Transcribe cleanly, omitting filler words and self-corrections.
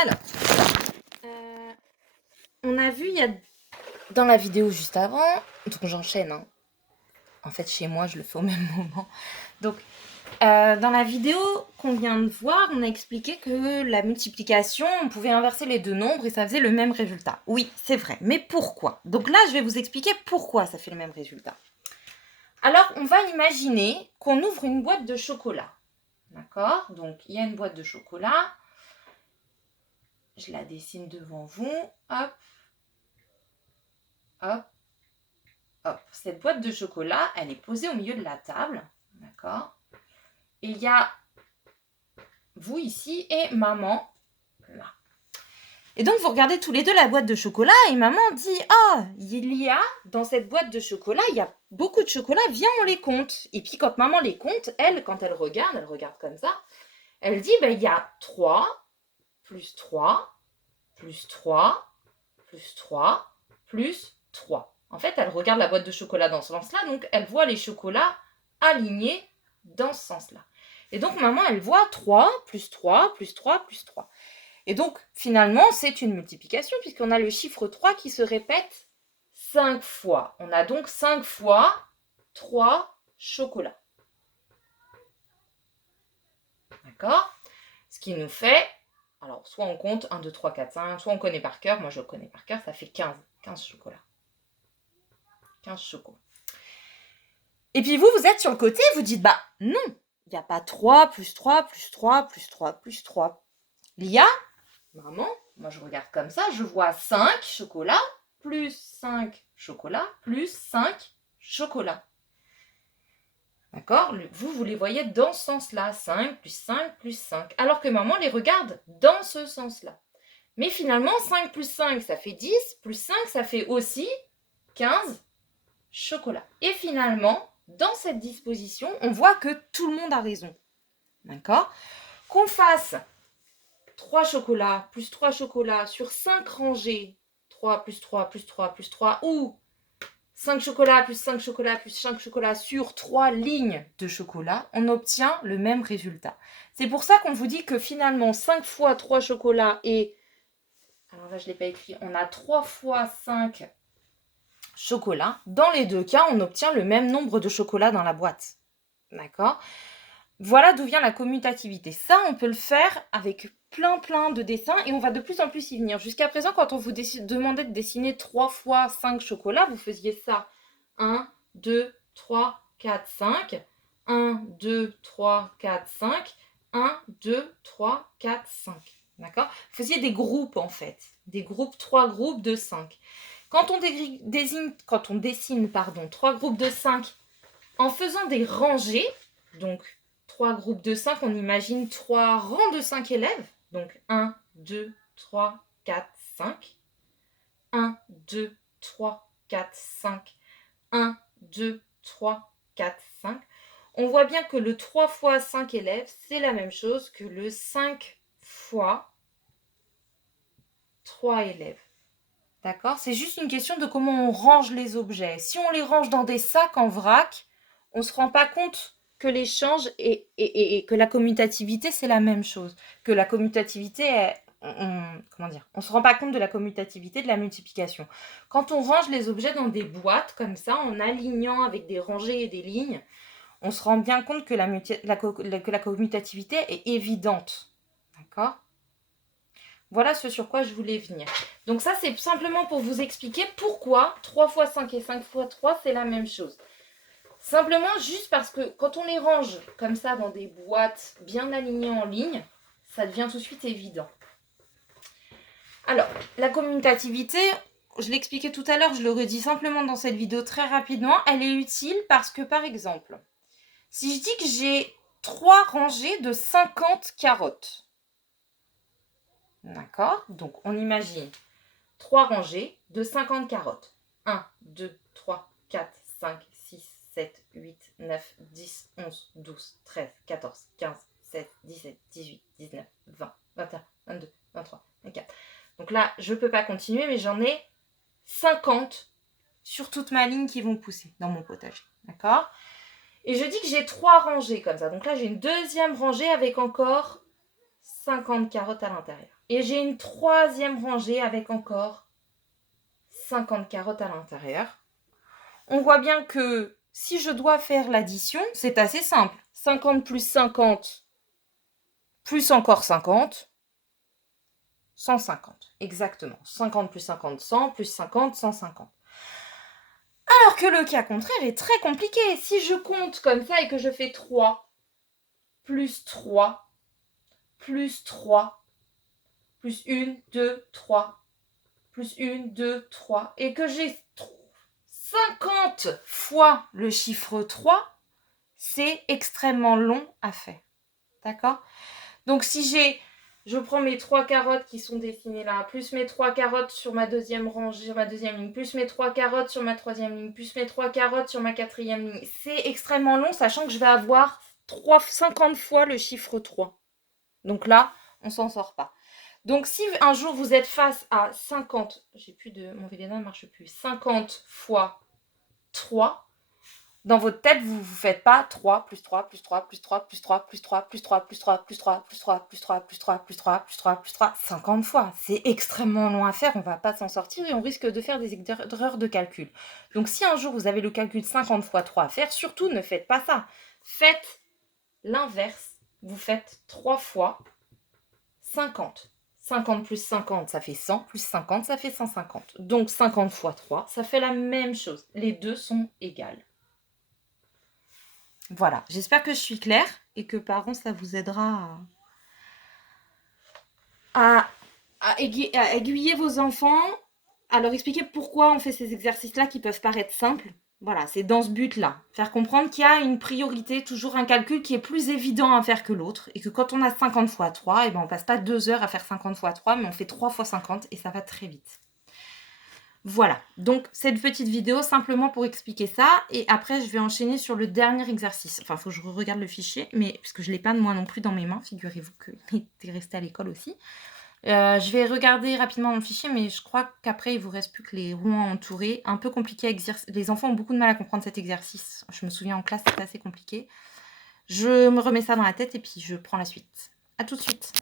Alors, on a vu dans la vidéo juste avant, donc j'enchaîne, hein. En fait, chez moi, je le fais au même moment. Donc, dans la vidéo qu'on vient de voir, on a expliqué que la multiplication, on pouvait inverser les deux nombres et ça faisait le même résultat. Oui, c'est vrai. Mais pourquoi? Donc là, je vais vous expliquer pourquoi ça fait le même résultat. Alors, on va imaginer qu'on ouvre une boîte de chocolat. D'accord? Donc, il y a une boîte de chocolat. Je la dessine devant vous. Hop. Hop. Hop. Cette boîte de chocolat, elle est posée au milieu de la table. D'accord? Et il y a vous ici et maman là. Et donc, vous regardez tous les deux la boîte de chocolat et maman dit « Ah, il y a dans cette boîte de chocolat, il y a beaucoup de chocolat, viens, on les compte. » Et puis, quand maman les compte, elle, quand elle regarde comme ça, elle dit il y a 3, plus 3, plus 3, plus 3, plus 3. En fait, elle regarde la boîte de chocolat dans ce sens-là, donc elle voit les chocolats alignés dans ce sens-là. Et donc, maman, elle voit 3, plus 3, plus 3, plus 3. Et donc, finalement, c'est une multiplication puisqu'on a le chiffre 3 qui se répète 5 fois. On a donc 5 fois 3 chocolats. D'accord? Ce qui nous fait, alors, soit on compte 1, 2, 3, 4, 5, soit on connaît par cœur. Moi, je le connais par cœur, ça fait 15. 15 chocolats. 15 chocos. Et puis vous êtes sur le côté, vous dites, non, il n'y a pas 3, plus 3, plus 3, plus 3, plus 3. Il y a, maman, moi je regarde comme ça, je vois 5 chocolats, plus 5 chocolats, plus 5 chocolats. D'accord? Vous les voyez dans ce sens-là, 5 plus 5 plus 5. Alors que maman les regarde dans ce sens-là. Mais finalement, 5 plus 5, ça fait 10, plus 5, ça fait aussi 15 chocolats. Et finalement, dans cette disposition, on voit que tout le monde a raison. D'accord? Qu'on fasse 3 chocolats plus 3 chocolats sur 5 rangées, 3 plus 3 plus 3 plus 3, ou 5 chocolats plus 5 chocolats plus 5 chocolats sur 3 lignes de chocolat, on obtient le même résultat. C'est pour ça qu'on vous dit que finalement 5 fois 3 chocolats et... Alors là, je ne l'ai pas écrit. On a 3 fois 5 chocolats. Dans les deux cas, on obtient le même nombre de chocolats dans la boîte. D'accord? Voilà d'où vient la commutativité. Ça, on peut le faire avec plein de dessins et on va de plus en plus y venir. Jusqu'à présent, quand on vous demandait de dessiner 3 fois 5 chocolats, vous faisiez ça. 1, 2, 3, 4, 5. 1, 2, 3, 4, 5. 1, 2, 3, 4, 5. D'accord? Vous faisiez des groupes en fait. Des groupes, 3 groupes de 5. Quand on dessine 3 groupes de 5 en faisant des rangées, donc 3 groupes de 5, on imagine 3 rangs de 5 élèves. Donc 1, 2, 3, 4, 5. 1, 2, 3, 4, 5. 1, 2, 3, 4, 5. On voit bien que le 3 fois 5 élèves, c'est la même chose que le 5 fois 3 élèves. D'accord? C'est juste une question de comment on range les objets. Si on les range dans des sacs en vrac, on ne se rend pas compte que l'échange et que la commutativité, c'est la même chose. Que la commutativité, on ne se rend pas compte de la commutativité de la multiplication. Quand on range les objets dans des boîtes, comme ça, en alignant avec des rangées et des lignes, on se rend bien compte que la commutativité est évidente. D'accord? Voilà ce sur quoi je voulais venir. Donc ça, c'est simplement pour vous expliquer pourquoi 3 fois 5 et 5 fois 3, c'est la même chose. Simplement, juste parce que quand on les range comme ça dans des boîtes bien alignées en ligne, ça devient tout de suite évident. Alors, la commutativité, je l'expliquais tout à l'heure, je le redis simplement dans cette vidéo très rapidement, elle est utile parce que, par exemple, si je dis que j'ai 3 rangées de 50 carottes, d'accord? Donc, on imagine 3 rangées de 50 carottes. 1, 2, 3, 4, 5, 6, 7, 8, 9, 10, 11, 12, 13, 14, 15, 16, 17, 18, 19, 20, 21, 22, 23, 24. Donc là, je ne peux pas continuer, mais j'en ai 50 sur toute ma ligne qui vont pousser dans mon potager. D'accord? Et je dis que j'ai 3 rangées comme ça. Donc là, j'ai une deuxième rangée avec encore 50 carottes à l'intérieur. Et j'ai une troisième rangée avec encore 50 carottes à l'intérieur. On voit bien que si je dois faire l'addition, c'est assez simple. 50 plus 50, plus encore 50, 150. Exactement. 50 plus 50, 100, plus 50, 150. Alors que le cas contraire est très compliqué. Si je compte comme ça et que je fais 3, plus 3, plus 3, plus 1, 2, 3, plus 1, 2, 3, et que j'ai 50 fois le chiffre 3, c'est extrêmement long à faire. D'accord? Donc si je prends mes 3 carottes qui sont dessinées là, plus mes 3 carottes sur ma deuxième rangée, sur ma deuxième ligne, plus mes 3 carottes sur ma troisième ligne, plus mes 3 carottes sur ma quatrième ligne, c'est extrêmement long, sachant que je vais avoir 50 fois le chiffre 3. Donc là, on s'en sort pas. Donc si un jour vous êtes face à 50, mon VDN ne marche plus, 50 fois 3, dans votre tête, vous ne faites pas 3, plus 3, plus 3, plus 3, plus 3, plus 3, plus 3, plus 3, plus 3, plus 3, plus 3, plus 3, plus 3, plus 3, plus 3, 50 fois. C'est extrêmement long à faire, on ne va pas s'en sortir et on risque de faire des erreurs de calcul. Donc si un jour vous avez le calcul 50 fois 3 à faire, surtout ne faites pas ça. Faites l'inverse, vous faites 3 fois 50. 50 plus 50, ça fait 100, plus 50, ça fait 150. Donc 50 fois 3, ça fait la même chose. Les deux sont égales. Voilà, j'espère que je suis claire et que parents, ça vous aidera à aiguiller vos enfants, à leur expliquer pourquoi on fait ces exercices-là qui peuvent paraître simples. Voilà, c'est dans ce but-là. Faire comprendre qu'il y a une priorité, toujours un calcul qui est plus évident à faire que l'autre. Et que quand on a 50 fois 3, eh ben on passe pas 2 heures à faire 50 fois 3, mais on fait 3 fois 50 et ça va très vite. Voilà, donc cette petite vidéo simplement pour expliquer ça. Et après, je vais enchaîner sur le dernier exercice. Enfin, il faut que je regarde le fichier, mais puisque je ne l'ai pas moi non plus dans mes mains, figurez-vous qu'il était resté à l'école aussi. Je vais regarder rapidement mon fichier, mais je crois qu'après, il ne vous reste plus que les roues entourés. Un peu compliqué à exercer. Les enfants ont beaucoup de mal à comprendre cet exercice. Je me souviens en classe, c'était assez compliqué. Je me remets ça dans la tête et puis je prends la suite. À tout de suite.